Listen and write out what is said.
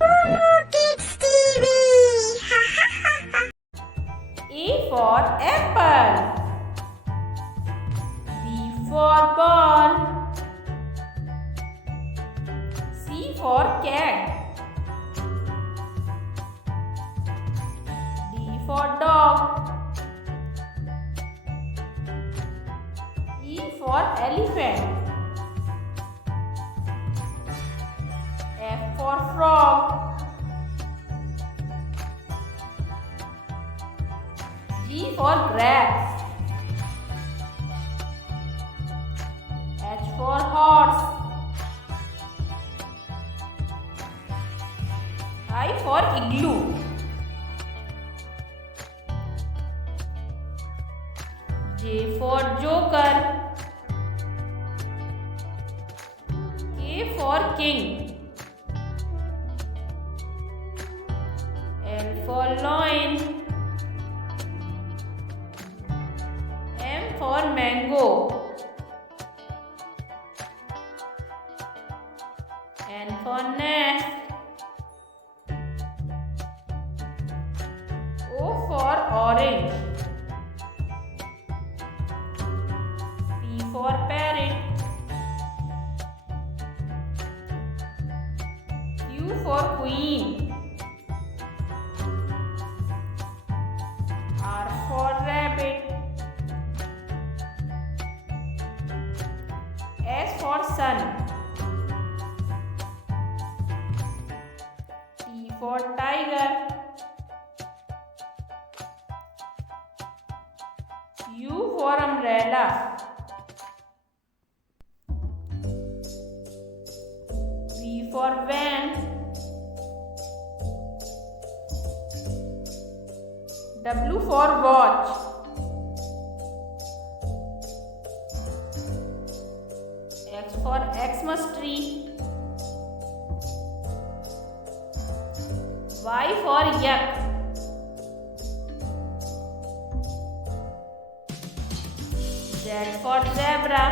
Phonics TV. A for apple. B for ball. C for cat. D for dog. E for elephant. F for frog. G for grapes. H for horse. I for igloo. J for joker. K for king. L for lion. M for mango. N for nest. O for orange. P for parrot. Q for queen. R for rabbit. S for sun. T for tiger. U for umbrella. V for van. W for watch. X for Xmas tree. Y for yak. Z for zebra.